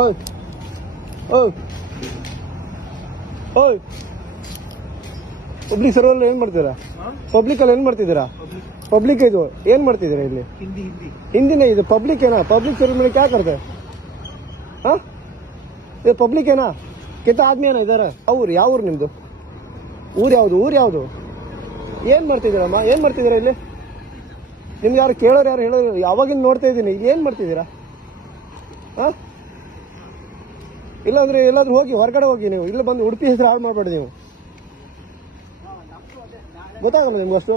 ಓಯ್ ಓಯ್ ಓಯ್ ಪಬ್ಲಿಕ್ ಸರ್ವರ್ ಏನ್ ಮಾಡ್ತೀರಾ? ಪಬ್ಲಿಕ್ ಅಲ್ಲಿ ಏನ್ ಮಾಡ್ತಿದ್ದೀರಾ? ಪಬ್ಲಿಕ್ ಇದು ಏನ್ ಮಾಡ್ತಿದ್ದೀರಾ ಇಲ್ಲಿ? ಹಿಂದಿನೇ ಇದು ಪಬ್ಲಿಕ್ ಏನಾ? ಪಬ್ಲಿಕ್ ಸರ್ವರ್ में क्या करते हैं? हाँ ये ಪಬ್ಲಿಕ್ ಏನಾ? ಕೆಟ್ಟ ಆದ್ಮಿ ಏನೋ ಇದಾರೆ. ಅವ್ರು ಯಾವ ಊರು ನಿಮ್ದು? ಊರು ಯಾವ್ದು? ಏನ್ ಮಾಡ್ತಿದ್ದೀರಮ್ಮ? ಏನ್ ಮಾಡ್ತಿದ್ದೀರಾ ಇಲ್ಲಿ? ನಿಮ್ಗೆ ಯಾರು ಕೇಳೋರು ಯಾರು ಹೇಳೋರು? ಯಾವಾಗಿಂದ ನೋಡ್ತಾ ಇದ್ದೀನಿ. ಇಲ್ಲಿ ಏನ್ ಮಾಡ್ತಿದ್ದೀರಾ? ಹಾ ಇಲ್ಲಾಂದ್ರೆ ಎಲ್ಲಾದ್ರೂ ಹೋಗಿ ಹೊರಗಡೆ ಹೋಗಿ. ನೀವು ಇಲ್ಲ ಬಂದು ಉಡುಪಿ ಹೆಸರು ಹಾಳು ಮಾಡ್ಬೇಡಿ. ನೀವು ಗೊತ್ತಾಗಲ್ಲ ನಿಮ್ಗೆ ಅಷ್ಟು.